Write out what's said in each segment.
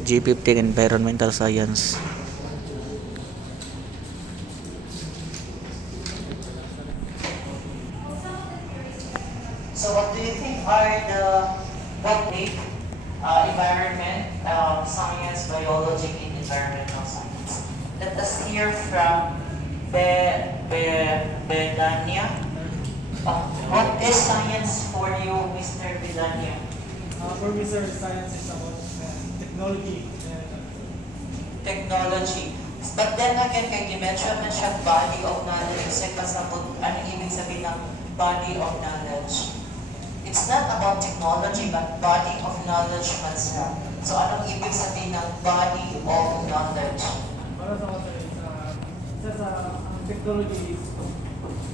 G15 Environmental Science. So what do you think are the environment, science, biology, and environmental science? Let us hear from Bedania. What is science for you, Mr. Bedania? For me, sir, science is about technology. Technology. But then again, kay i-mention na siya body of knowledge kasi kasabot, ano ibig sabihin ng body of knowledge? It's not about technology, but body of knowledge man siya. So anong ibig sabihin ng body of knowledge? Para sa mga sir, sa technology is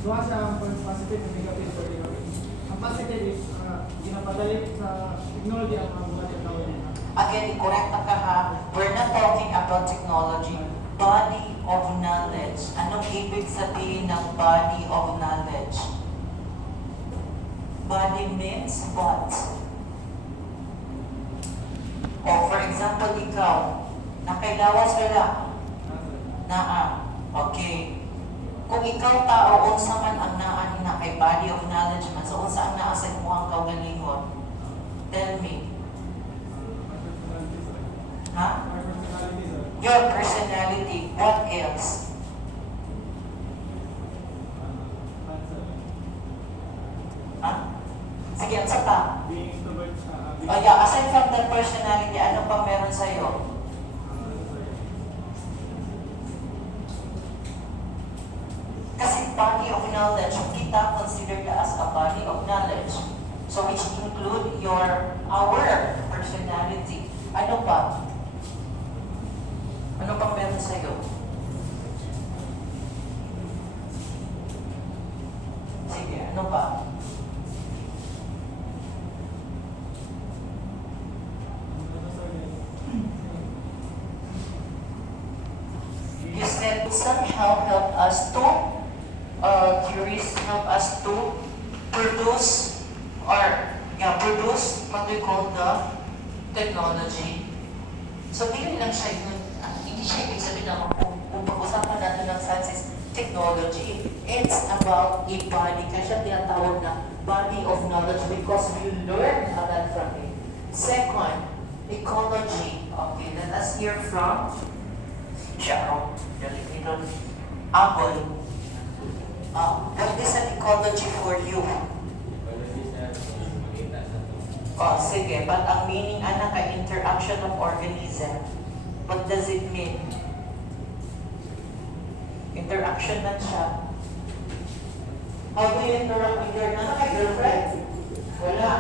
duha siya ang positive and negative for you. Ang positive is ginapadali sa technology ang mga buhat ng tao. Again, correct ka ha. We're not talking about technology. Body of knowledge. Anong ibig sabihin ng body of knowledge? Body means what? Oh, for example, ikaw, nakailawas ka lang. Okay. Kung ikaw tao, unsa man ang naan na kay body of knowledge man, so unsa ang naa sa imong kaugalingon? Tell me. Ha? Your personality. What else? Ha? Sige, ang sa pa? Being introvert. Oh yeah, aside from that personality, ano pa meron sa'yo? Kasi body of knowledge, kita considered as a body of knowledge. So which include our personality. Ano pa? Ano pang meron sa'yo? Sige, ano pa? You said somehow help us to, theories help us to produce, what we call the technology. So, hindi lang siya yun. Hindi siya ibig sabihin na kung pag-usapan natin ng science technology, it's about a body. Kaya siya tinatawag na body of knowledge because we learn a lot from it. Second, ecology. Okay, let us hear from Sharon, the little apple. What is an ecology for you? Oh, sige. But ang meaning, anak, ay interaction of organism. What does it mean? Interaction lang siya. How do you interact with your girlfriend? Wala.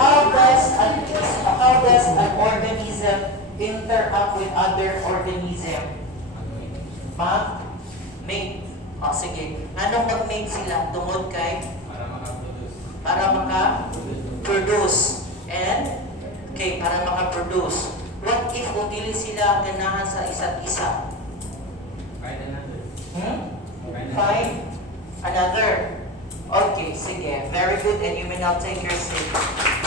How does an organism interact with other organism? Mate. O sige. Anong mag-mate sila? Tungod kay? Para maka-produce. And? Okay, para maka-produce. What if kung dili sila ganahan sa isa't isa? Find another. Find another. Okay, sige. Very good. And you may now take your seat.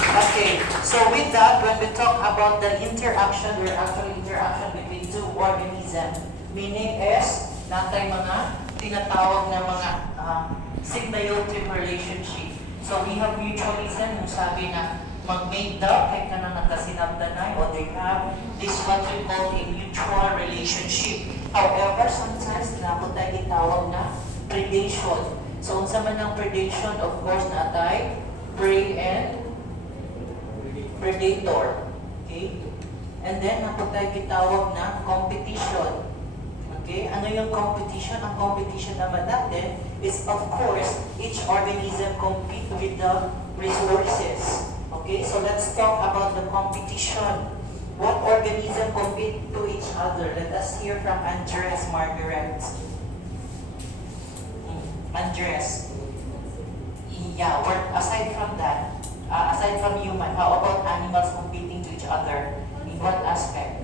Okay, so with that, when we talk about the interaction, we're actually interaction between two organisms. Meaning is, natay mga tinatawag na mga symbiotic relationship. So we have mutualism, yung sabi na mag-mate daw, kahit ka na nagkasinabdanay, o they have this what we call a mutual relationship. However, sometimes tinapot tayo itawag na predation. So unsa man ang predation, of course, natay prey and predator. Okay? And then, napot tayo itawag na competition. Okay? Ano yung competition? Ang competition naman natin is, of course, each organism compete with the resources. Okay? So let's talk about the competition. What organism compete to each other? Let us hear from Andres Margaret. Andres. Yeah, aside from that, aside from human, how about animals competing to each other? In what aspect?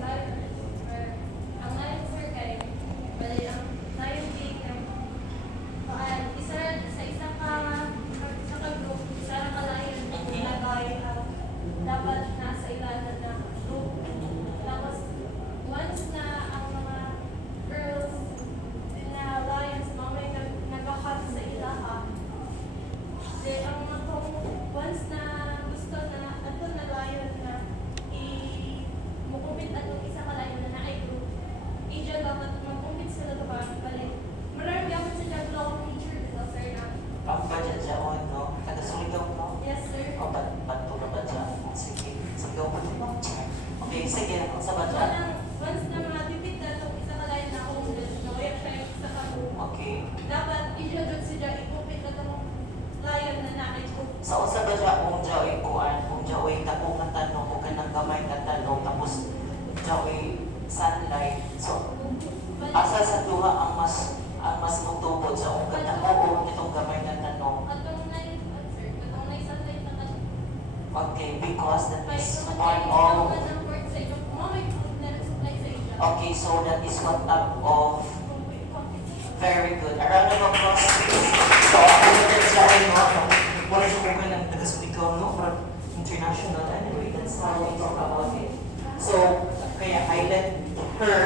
Sa usa ba siya kung dyaoy kuan, kung dyaoy dako nga tanong o kanang gamay nga tanong tapos dyaoy sunlight. So asa sa duha ang mas mutubod sa kung kanang oo itong gamay nga tanong. Okay, because that is one of okay, so that is one type of very good. A round of applause, please. So, ako na sa inyo, wala siya kung kailang taga-speaker, no? But international, anyway, that's how we talk about it. So, kaya I let her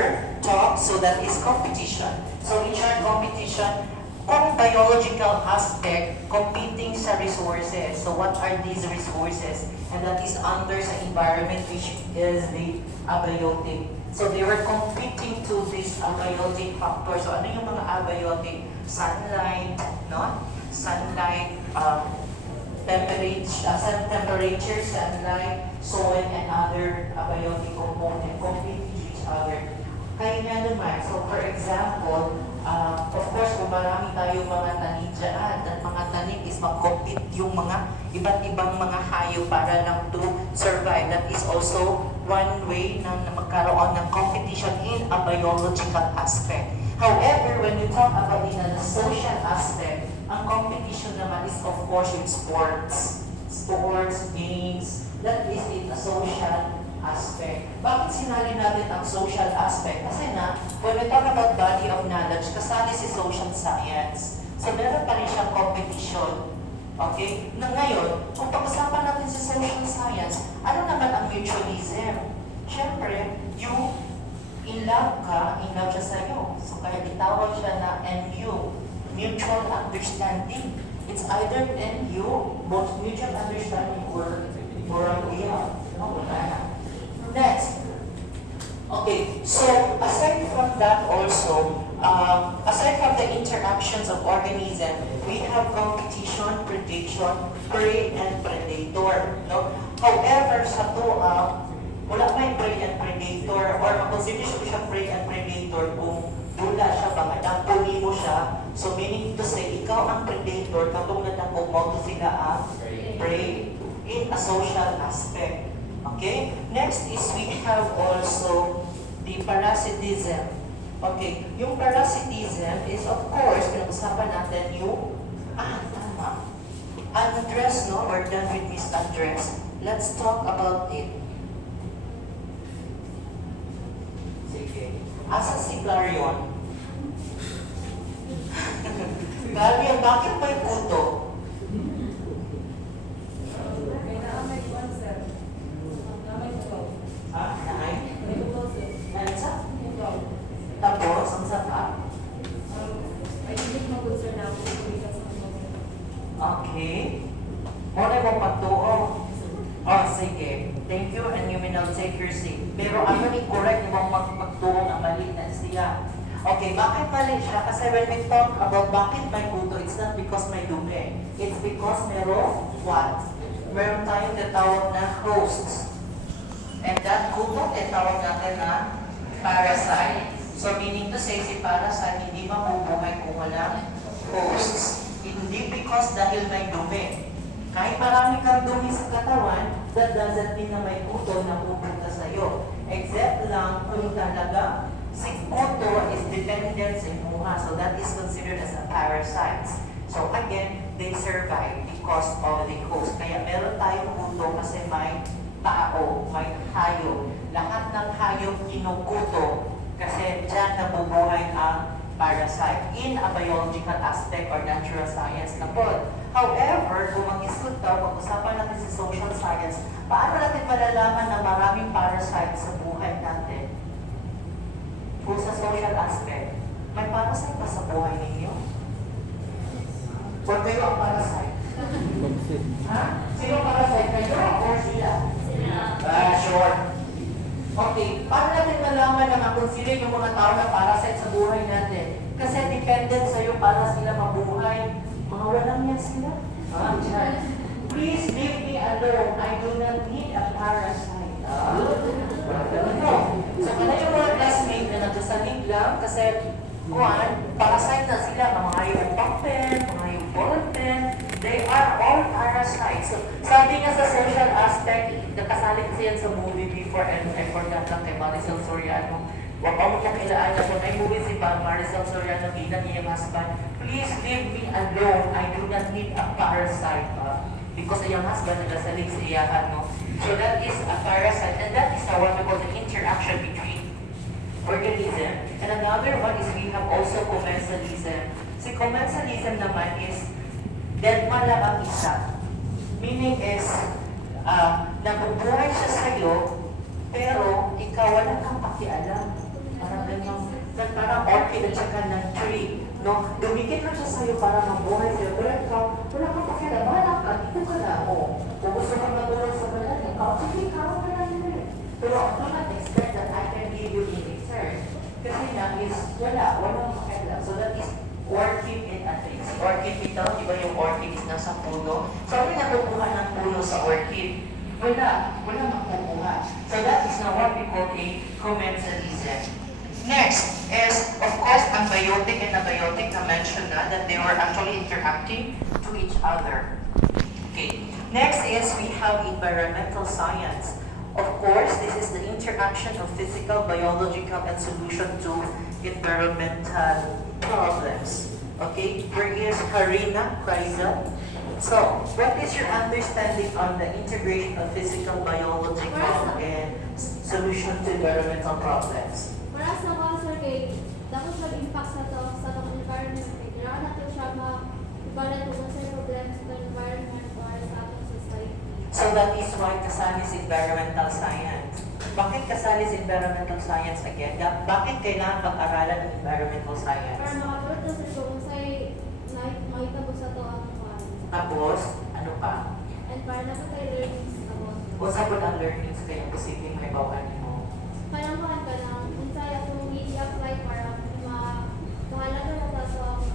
talk, so that is competition. So, in short, competition, kung biological aspect, competing sa resources. So, what are these resources? And that is under sa environment, which is the abiotic. So they were competing to this abiotic factor. So ano yung mga abiotic? Sunlight, no? Sunlight, temperature, sunlight, soil, and other abiotic components compete with each other. Kaya nga naman, so for example, of course, kung marami tayong mga tanim dyan, at mga tanim is mag-compete yung mga iba't ibang mga hayop para lang to survive. That is also one way na magkaroon ng competition in a biological aspect. However, when you talk about in a social aspect, ang competition naman is of course in sports, games, that is in a social aspect. Bakit sinali natin ang social aspect? Kasi na, when we talk about body of knowledge, kasali si social science. So, meron pa rin siyang competition. Okay? Na ngayon, kung pag-usapan natin si social science, ano naman ang mutualism? Siyempre, yung in love ka, in love siya sa'yo. So, kaya itawag siya na MU, mutual understanding. It's either MU, both mutual understanding or love. Wala na. Next. Okay, so aside from that also, aside from the interactions of organisms, we have competition, predation, prey, and predator. No? However, sa tuwa, wala may prey and predator, or makonsider siya prey and predator kung wala siya, baka napuli mo siya. So meaning to say, ikaw ang predator, katulad ng kung mo sila ang prey in a social aspect. Okay? Next is we have also the parasitism. Okay, yung parasitism is of course, pinag-usapan natin yung, tama, undress, no? Or done with misundress. Let's talk about it. Sige. Asa si Clarion? Clarion, bakit may kuto? Naay? Nansa? Tapos, ang saka? Okay. Muna mo pagtuo. Oh, sige. Thank you, and you may now take your seat. Pero ano ni correct yung magpagtuo na mali na siya? Okay, bakit mali siya? Kasi when we talk about bakit may kuto, it's not because may dumi. It's because meron what? Meron tayong natawag na hosts. And that kuto, tawag natin na parasite. So meaning to say, si parasite hindi mabubuhay kung walang hosts. Hindi because dahil may dumi. Kahit marami kang dumi sa katawan, that doesn't mean na may kuto na pupunta sa'yo. Except lang kung talaga si kuto is dependent sa imuha. So that is considered as a parasite. So again, they survive because of the host. Kaya meron tayong kuto kasi may tao, may hayop. Lahat ng hayop kinukuto kasi dyan nabubuhay ang parasite in a biological aspect or natural science na po. However, kung mag-isod daw, pag-usapan natin sa social science, paano natin malalaman na maraming parasite sa buhay natin? Kung sa social aspect, may parasite pa sa buhay ninyo? Or kayo ang parasite? Ha? Sino parasite? Kayo or sila? Sure. Okay, paano natin malaman na makonsider yung mga tao na parasite sa buhay natin? Kasi dependent sa'yo para sila mabuhay. Mga walang yan sila. Please leave me alone. I do not need a parasite. So, kaya yung mga classmate na nagsasalig lang kasi parasite na sila. Mga yung pumpkin, mga yung ballpen, they are all parasites. Sabi nga sa social aspect, nakasali kasi yan sa movie before and I forgot lang kay Marisol Soriano. Wag pa mo niya kailangan na kung may movie si Marisol Soriano, bilang niya yung husband, please leave me alone. I do not need a parasite. Because yung husband nagasalig sa iyahan, no? So that is a parasite and that is what we call the interaction between organism. And another one is we have also commensalism. Si commensalism naman is deadma lang ang isa. Meaning is, nabubuhay siya sa'yo, pero ikaw wala kang pakialam. Parang ganyan, parang orchid at saka ng tree. No? Dumikit lang siya sa'yo para mabuhay sa'yo, pero ikaw wala kang pakialam. Wala ka, dito ka na. Kung gusto kang matulog sa balan, ikaw, sige, ikaw ka na yun. Pero do not expect that I can give you in return. Kasi nga is, walang pakialam. So that is orchid in a tree. Si orchid ito, di ba yung orchid is nasa puno? So ano nakukuha ng puno sa orchid? Wala makukuha. So that is now what we call a commensalism. Next is, of course, ang biotic and abiotic na mention na that they were actually interacting to each other. Okay. Next is we have environmental science. Of course, this is the interaction of physical, biological, and solution to environmental problems. Okay, where is Karina Kreisel? So, what is your understanding on the integration of physical, biological, and solution to environmental problems? Para sa cancer kay dapat mag-impact sa environment kay kailangan natin siya ma-ibalik kung sa problems sa environment or sa ating society. So that is why kasali sa environmental science. Bakit kasali sa environmental science again? Bakit kailangan pag-aralan ng environmental science? Para makapulot na sa kung sa'y makita mo sa to ang kuhan. Tapos, ano pa? And para na po tayo learnings about. Kung saan po ang learnings kaya posibleng may bawaan mo? Parang kuhan ka na kung sa'yo kung i-apply para mahalaga na ta sa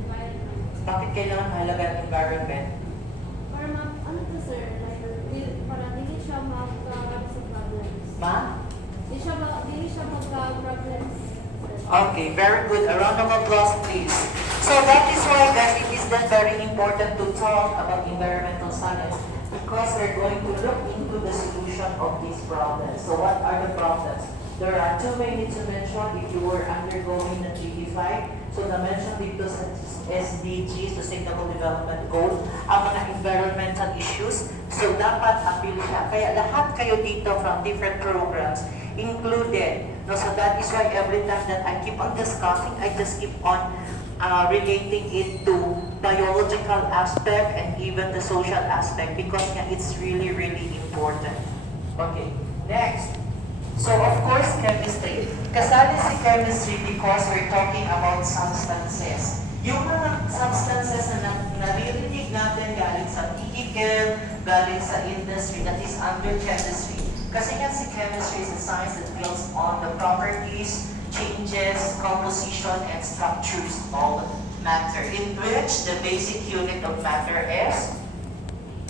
environment. Bakit kailangan mahalaga ang environment? Para ano to sir, like, para hindi siya magkaroon sa problems. Hindi siya magka-problems. Okay, very good. A round of applause, please. So that is why, guys, it is then very important to talk about environmental science because we're going to look into the solution of these problems. So what are the problems? There are too many to mention if you were undergoing the GE5. So na-mention dito sa SDGs, Sustainable Development Goals, ang mga environmental issues. So dapat appeal siya. Kaya lahat kayo dito from different programs included. No, so that is why every time that I keep on discussing, I just keep on relating it to biological aspect and even the social aspect because it's really, really important. Okay, next. So of course, chemistry. Kasali si chemistry because we're talking about substances. Yung mga substances na naririnig natin galing sa vehicle, galing sa industry, that is under chemistry. Kasi nga si chemistry is a science that builds on the properties, changes, composition, and structures of matter, in which the basic unit of matter is,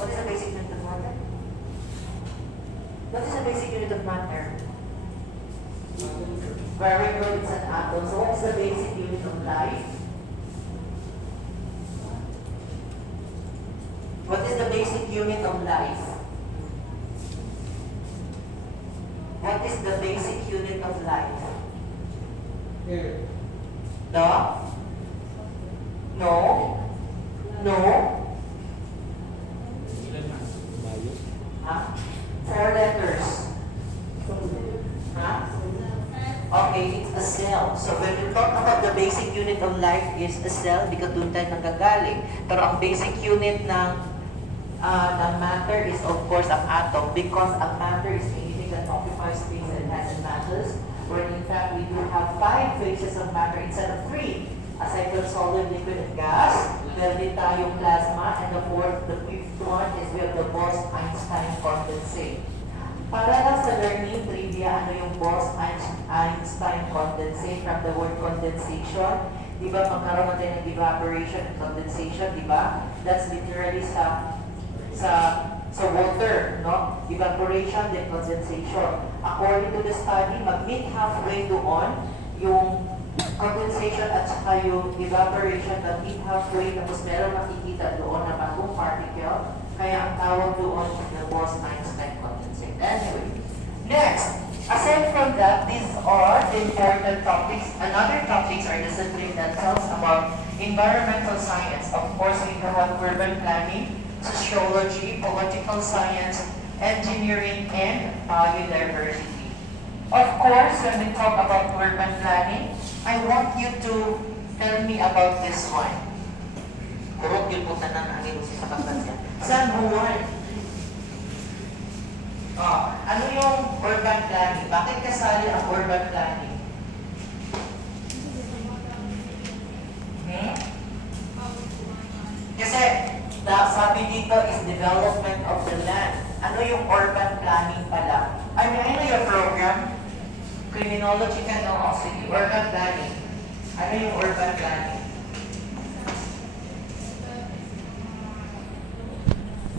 what is the basic unit of matter? What is the basic unit of matter? Very good, it's an atom. So what is the basic unit of life? What is the basic unit of life? What is the basic unit of life? The? No? No? Huh? 4 letters. Huh? Okay, it's a cell. So when we talk about the basic unit of life is a cell because doon tayo nanggagaling. Pero ang basic unit ng matter is of course ang atom because ang matter is anything that occupies space and has masses. Where in fact we do have 5 phases of matter instead of 3. Aside from solid, liquid, and gas, meron din tayong plasma, and the fifth one is we have the Bose-Einstein condensate. Para lang sa learning trivia, ano yung Bose-Einstein condensate from the word condensation? Di ba magkaroon natin ng evaporation and condensation, di ba? That's literally sa water, no? Evaporation, then condensation. According to the study, mag-meet halfway doon yung condensation at saka yung evaporation, mag-meet halfway, tapos meron makikita doon na bagong particle. Kaya tawag doon na Bose-Einstein condensate. Anyway, next, aside from that, these are the important topics. Another topics are discipline that tells about environmental science. Of course, we have urban planning, sociology, political science, engineering, and biodiversity. Of course, when we talk about urban planning, I want you to tell me about this one. Kurot yun po tanan ang ilo sa pagkasya. San Juan. Ano yung urban planning? Bakit kasali ang urban planning? Kasi, sabi dito is development of the land. Ano yung urban planning pala? Ano yung program? Criminology ka, no? Sige, urban planning. Ano yung urban planning?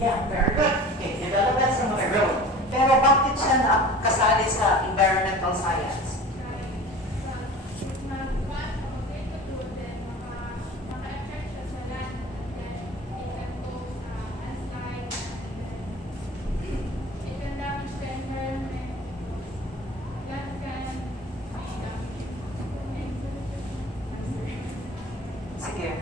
Yeah, very good. Okay, development sa mga road. Pero bakit siya kasali sa environmental science? Sige.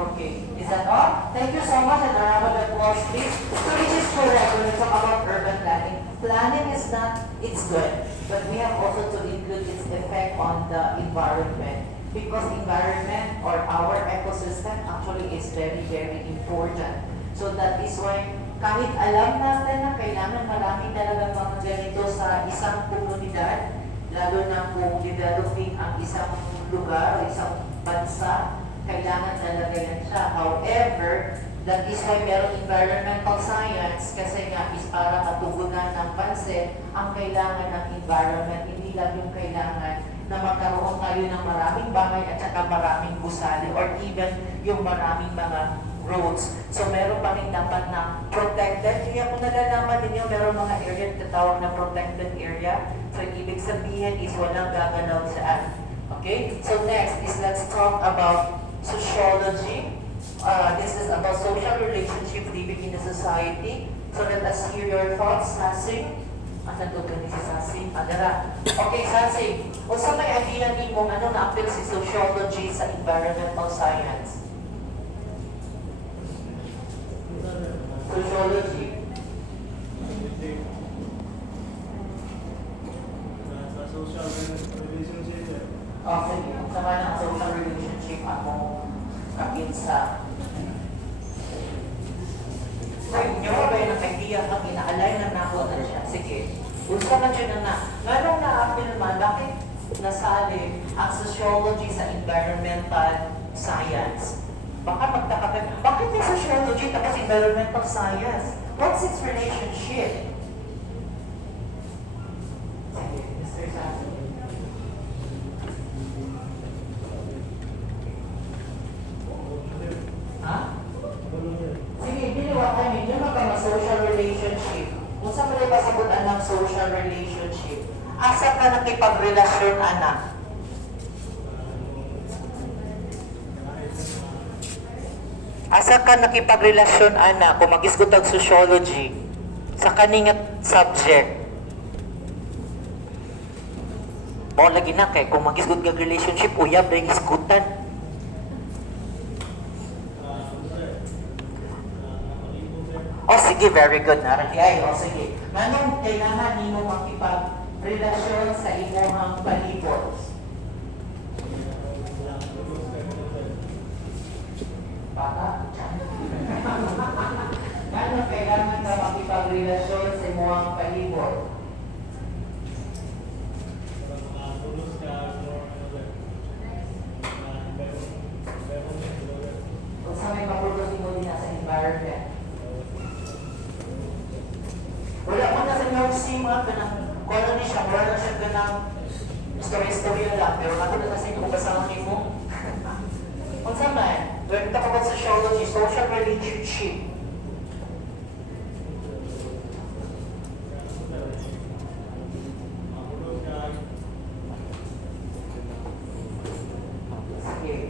Okay, is that all? Thank you so much and a round of applause, please. So this is correct when we talk about urban planning. Planning is not, it's good, but we have also to include its effect on the environment. Because environment or our ecosystem actually is very, very important. So that is why kahit alam natin na kailangan marami talagang mga ganito sa isang komunidad, lalo na kung developing ang isang lugar o isang bansa, kailangan talaga yan siya. However, that is why meron environmental science kasi nga is para matugunan ng pansin ang kailangan ng environment. Hindi lang yung kailangan na magkaroon tayo ng maraming bahay at saka maraming gusali or even yung maraming mga roads. So meron pa rin dapat na protected. Kaya kung nalalaman ninyo, meron mga area na tatawag na protected area. So ibig sabihin is walang gagalaw saan. Okay? So next is let's talk about sociology. This is about social relationships living in a society. So let us hear your thoughts, Sassing. Asan to ni si Sassing? Adara. Okay, Sassing. O sa may idea ni mo, ano na-appeal si sociology sa environmental science? Sociology. Sa social relationship. Okay, sama ng social relationship ako kakinsa. So, inyo ba yung idea pag ina-align na nako na siya? Sige, gusto na siya na Nganong na-appeal man, bakit nasali ang sociology sa environmental science? Baka magtaka kayo, bakit may sociology tapos environmental science? What's its relationship? Sige, Mr. Sassy. Ha? Sige, biliwa kami. Yung mga social relationship. Kung saan mo pasagutan ng social relationship, asa ka nakipagrelasyon, anak? Asa ka nakipagrelasyon, anak, kung mag-isgot ang sociology sa kaningat subject? O, lagi na kay, kung mag-isgot ang relationship, uyab na yung isgutan. O sige, very good na rin. Ay, o sige. Manong kailangan nimo makipag-relasyon sa imong palibot? bata. Ano kailangan ka makipagrelasyon sa imuang palibot? Kung sa may mapulos mo din sa environment. Wala mo na sa inyong sima, kung ano ni siya, wala na siya ganang story lang, pero ano na sa inyong kasama mo? Kung sa man, when we talk about sociology, social relationship,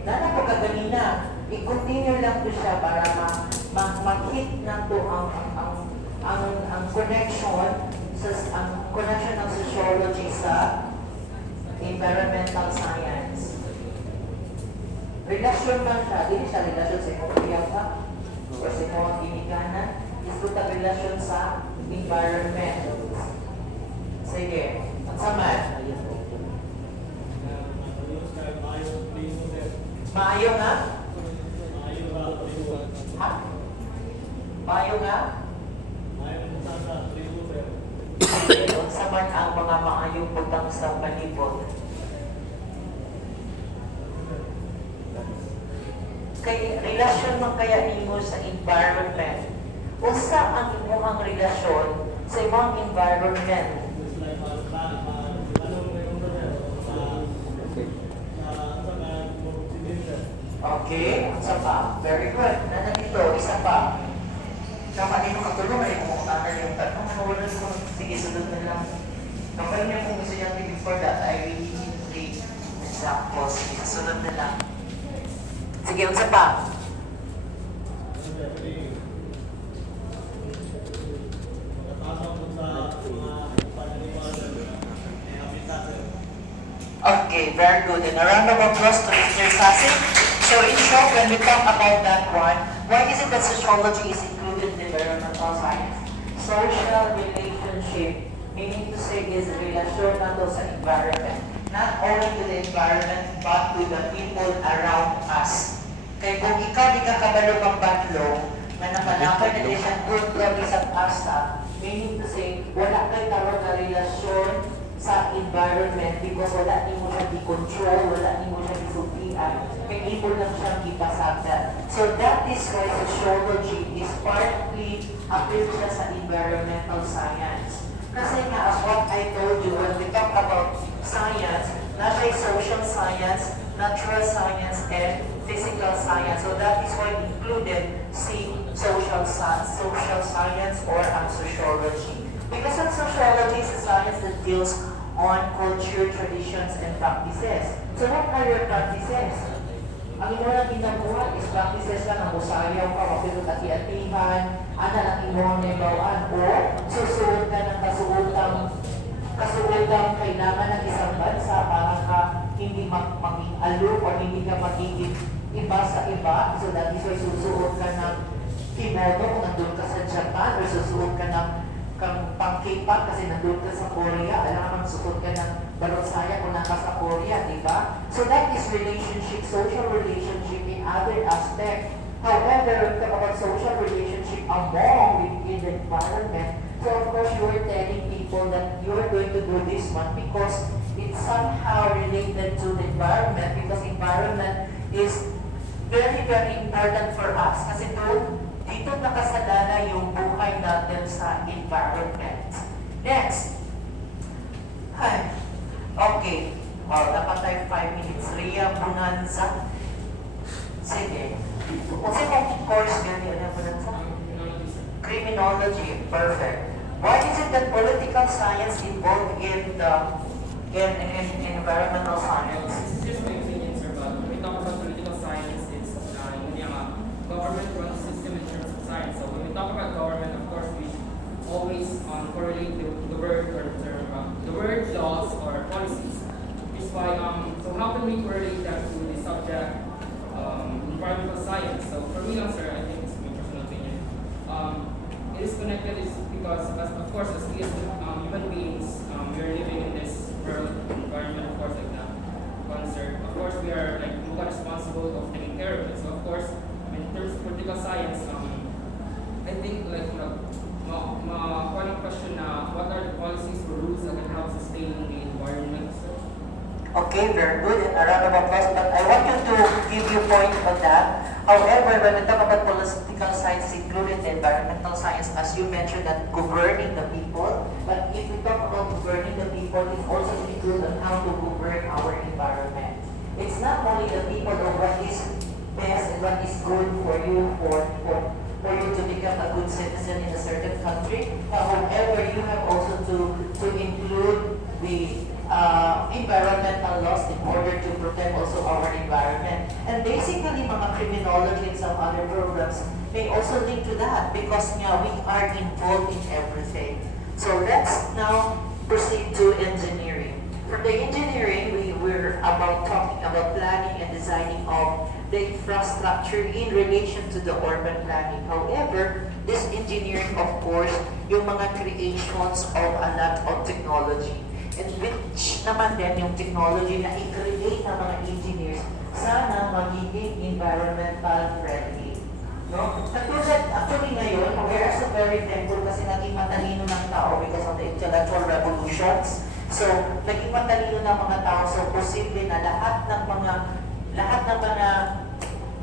Nana po kaganina, i-continue lang po siya para ma-hit na po ang connection ng sociology sa environmental science. Relasyon man siya, hindi siya relasyon sa imong piyaka o sa imong ginikanan, is ito relasyon sa environment. Sige, ang saman. Maayo nga? Ha? Maayo nga? Sa man ang mga maayong butang sa palibot. Kay relasyon man kaya nimo sa environment. Usa ang imong relasyon sa imong environment. Okay, isa pa. Very good. Nana dito, isa pa. Tama din mo katulong ay kung makakana yung tanong. Wala ko, sige, sunod na lang. Kapag niya kung gusto niya before that, I really need 3 examples. Sige, sunod na lang. Sige, isa pa. Okay, very good. And a round of applause to Mr. Sassi. So in short, when we talk about that one, why is it that sociology is included in environmental science? Social relationship, meaning to say is relasyon nato sa environment. Not only to the environment, but to the people around us. Kaya kung ikaw di ka kabalo kang batlo, na nakalakay na siya good ka isang asa, meaning to say, wala kayo karoon na relasyon sa environment because wala ni mo siya di-control, wala ni mo siya di-sultian, may ipon lang siyang ipasagdan. So that is why sociology is partly appeal siya sa environmental science. Kasi nga, as what I told you, when we talk about science, not siya social science, natural science, and physical science. So that is why included si social science or sociology. Because of sociology is a science that deals on culture, traditions, and practices. So what are your practices? Ang imo lang ginagawa is practices lang ang musayaw ka, wapito kati-atihan, ana lang imo negawaan, o susuot ka ng kasuotang kailangan ng isang bansa para ka hindi maging aloof o hindi ka magiging iba sa iba. So that is why susuot ka ng kimono kung nandun ka sa Japan or susuot ka ng pang-K-pop kasi nandun ka sa Korea. Alam naman, susuot ka ng balonsaya kung naka sa Korea, di ba? So that is relationship, social relationship in other aspect. However, when we talk about social relationship among within the environment, so of course you are telling people that you are going to do this one because it's somehow related to the environment because environment is very, very important for us kasi dito nakasadala yung buhay natin sa environment. Next. Hi. Okay. Dapat tayo 5 minutes. Ria Bonanza. Sige. Kung sino course ganyan na Bonanza? Criminology. Perfect. Why is it that political science involved in environmental science? Just my opinion, sir, but when we talk about political science, it's government runs system in terms of science. So when we talk about government, of course, we always correlate the word or the word laws or policies. Which is why so how can we correlate that to the subject environmental science? So for me, sir, I think it's my personal opinion. It is connected is because, of course, as we as human beings, we are living in this world environment, of course, like that concert. Of course, we are like responsible of taking care of it. So of course, in terms of political science, I think like one question na what are the policies or rules that can help sustaining the environment? Okay, very good. And a round of applause. But I want you to give you point on that. However, when we talk about political science, including the environmental science, as you mentioned, that governing the people. But if we talk about governing the people, it also includes on how to govern our environment. It's not only the people of what is best and what is good for you, for you to become a good citizen in a certain country. However, you have also to include the environmental laws in order to protect also our environment. And basically, mga criminology and some other programs may also link to that because we are involved in everything. So let's now proceed to engineering. For the engineering, we're about talking about planning and designing of the infrastructure in relation to the urban planning. However, this engineering, of course, yung mga creations of a lot of technology. And which naman din yung technology na i-create ng mga engineers sana magiging environmental friendly. No? Katulad, actually ngayon, we are so very thankful kasi naging matalino ng tao because of the intellectual revolutions. So, naging matalino ng mga tao, so posible na lahat ng mga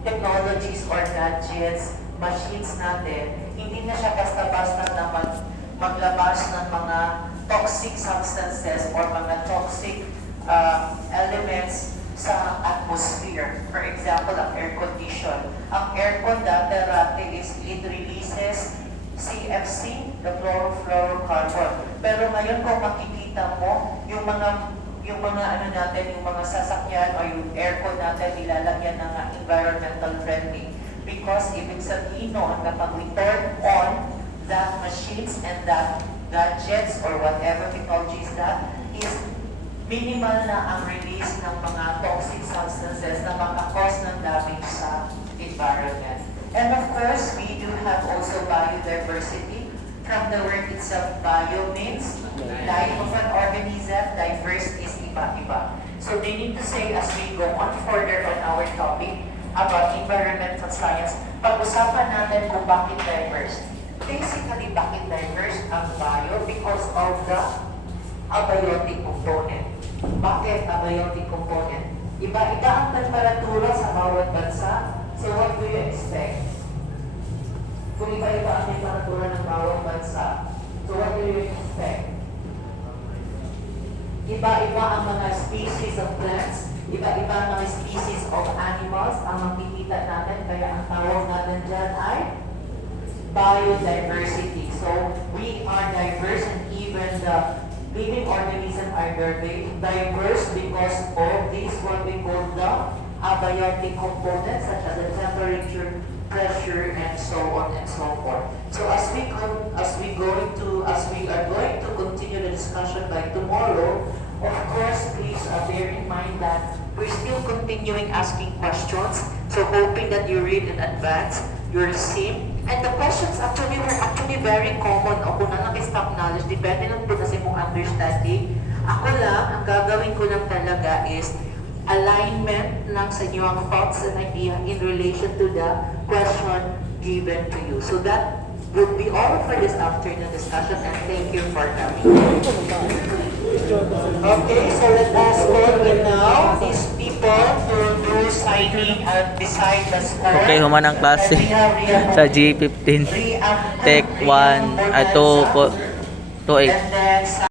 technologies or gadgets, machines natin, hindi na siya basta-basta na maglabas ng mga toxic substances or mga toxic elements sa atmosphere. For example, ang air condition. Ang aircon dati it releases CFC, the chlorofluorocarbon. Pero ngayon kung makikita mo, yung mga sasakyan o yung aircon natin nilalagyan ng environmental friendly. Because ibig sabihin nun, kapag we turn on that machines and that gadgets or whatever technologies that is minimal na ang release ng mga toxic substances na maka-cause ng damage sa environment. And of course, we do have also biodiversity. From the word itself, bio means life of an organism, diverse is iba-iba. So they need to say as we go on further on our topic about environmental science, pag-usapan natin kung bakit diverse. Basically, bakit diverse ang bio? Because of the abiotic component. Bakit abiotic component? Iba-iba ang temperatura sa bawat bansa. So what do you expect? Kung iba-iba ang temperatura ng bawat bansa, so what do you expect? Iba-iba ang mga species of plants, iba-iba ang mga species of animals ang makikita natin, kaya ang tawag natin dyan ay biodiversity. So, we are diverse and even the living organisms are diverse because of this what we call the abiotic components such as the temperature, pressure, and so on and so forth. So as we are going to continue the discussion by tomorrow, of course, please bear in mind that we're still continuing asking questions. So hoping that you read in advance your sim. And the questions were actually very common. O kung na stock knowledge, depende lang po kasi mong understanding. Ako lang, ang gagawin ko lang talaga is alignment lang sa inyong thoughts and idea in relation to the question given to you. So that would be all for this afternoon discussion and thank you for coming. Okay, so let us call in now these people to do signing beside the score. Okay, human ang klase sa GE15 TEC208. And then